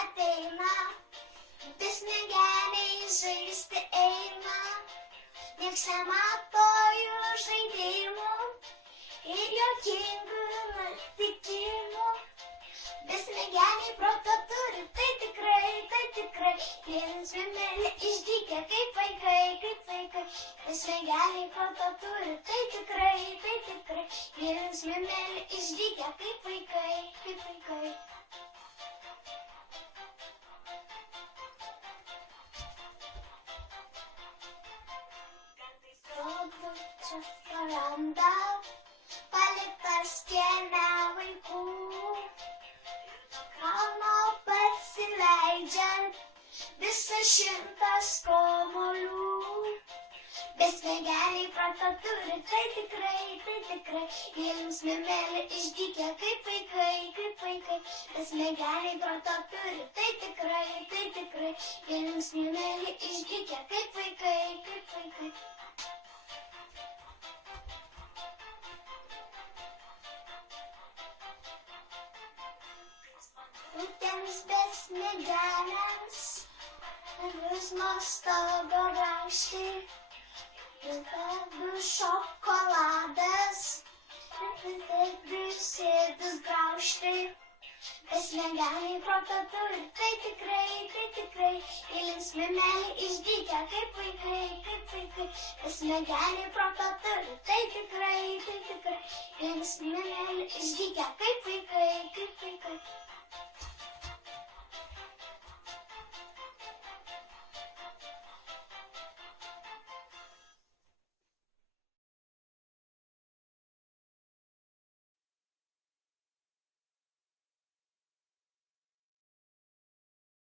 ateina, besmegeniai žaisti eina, nieks nemato jų žaidimų ir juokingų nutikimų. Besmegeniai proto turi, tai tikrai, jie linksmėlė išdykę kaip vaikai. Besmegeniai proto turi, tai tikrai, jie linksmėlė išdykę kaip vaikai. Čia randa paliktas kieme vaikų, kalno pasileidžiant visas 100 kamuolių. Besmegeniai proto turi, tai tikrai, jie linksmėlė išdykę kaip vaikai. Besmegeniai proto turi, tai tikrai, jie linksmėlė išdykę kaip vaikai. Tiems besmegeniams vis nuo stogo graužti, du šokoladas, sėdus graužti. Besmegeniai proto turi, tai tikrai, jie linksmėlė išdykę kaip vaikai. Besmegeniai proto turi, tai tikrai, jie linksmėlė išdykę kaip